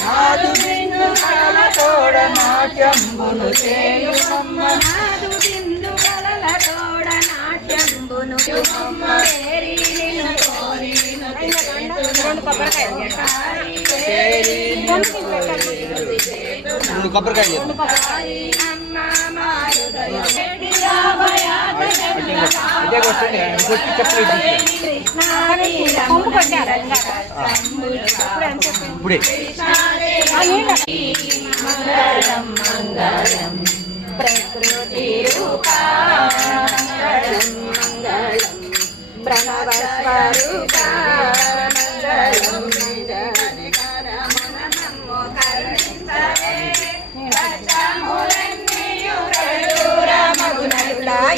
నాదు బిందు కళల తోడ నాట్యంబును చేయుమమ్మ నాదు బిందు కళల తోడ నాట్యంబును చేయుమమ్మ చేరి నిన్ను కోరి కొబ్బరికాయ ఇప్పుడే మంగళం మంగళం ప్రకృతి రూపాంగళం మంగళం ప్రణవ స్వరూపా మంగళం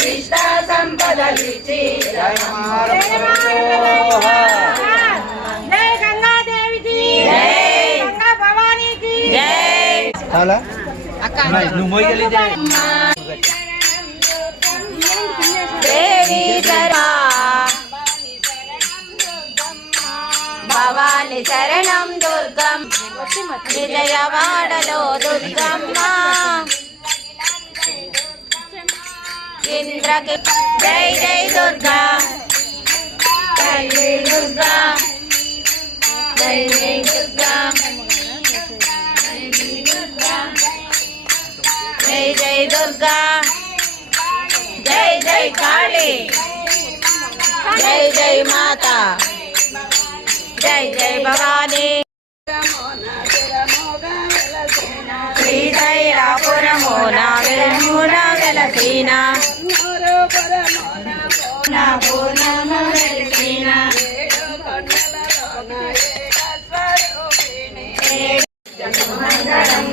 ఇష్ట సంపదలిచ్చి జయ గంగాదేవికి జయ గంగా భవానీకి జయ. చాలా నువ్వు మోయగలిగితే దేవి శరణం భవాని శరణం దుర్గం విజయవాడలో దుర్గమ్మ ఇంద్రకి జై జై దుర్గా జై జై దుర్గా జై జై దుర్గా జై జై దుర్గా జై జై కాళీ జై జై మాతా జై జై భవానీ శ్రీశైలాపురమున వెలమున వెలసిన పూర్ణమ వెలసిన మంగళం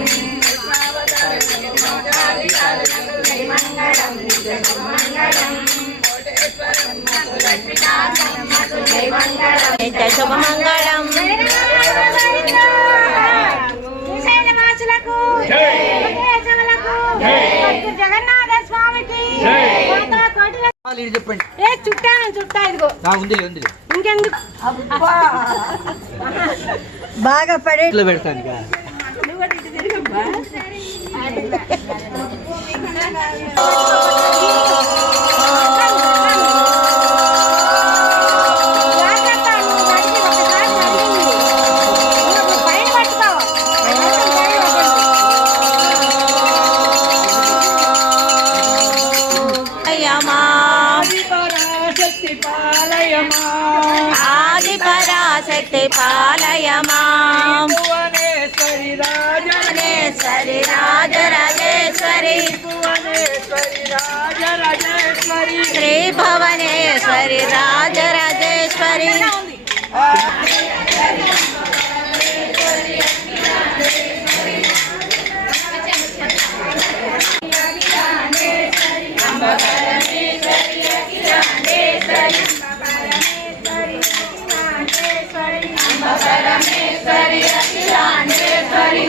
మంగళం నిత్య శుభమంగళం జగన్నాథ స్వామికి చెప్పండి. చుట్టా ఇదిగో ఉంది ఉంది ఇంకెందుకు బాగా పడే పెడతాను ఆది పరాశక్తి పాలయమా భువనేశ్వరి రాజరాజేశ్వరి శ్రీ భువనేశ్వరి రాజరాజేశ్వరి పరమేశ్వరి అఖిలాండేశ్వరి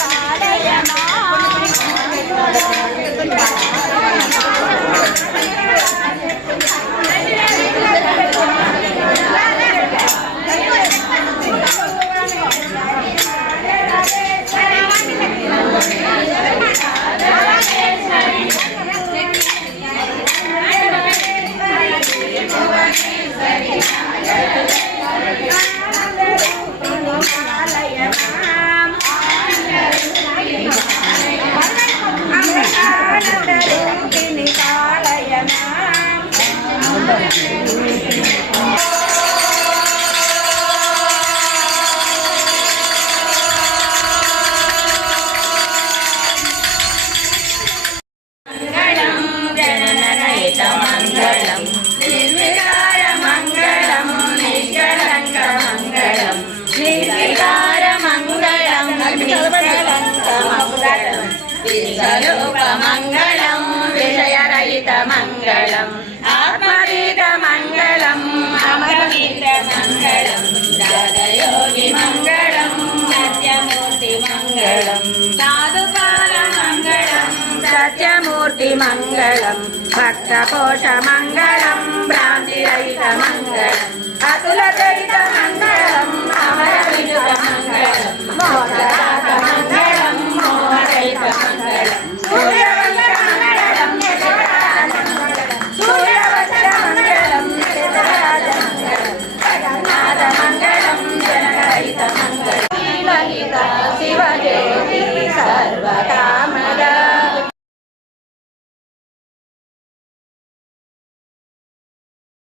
పాలయమా మంగళం విషయరహిత మంగళం ఆత్మరీత మంగళం అమరవీత మంగళం రాజయోగి మంగళం సత్యమూర్తి మంగళం సాధుకాల మంగళం సత్యమూర్తి మంగళం భక్తకోశ మంగళం భ్రాంతిరహిత మంగళం అతుల చరిత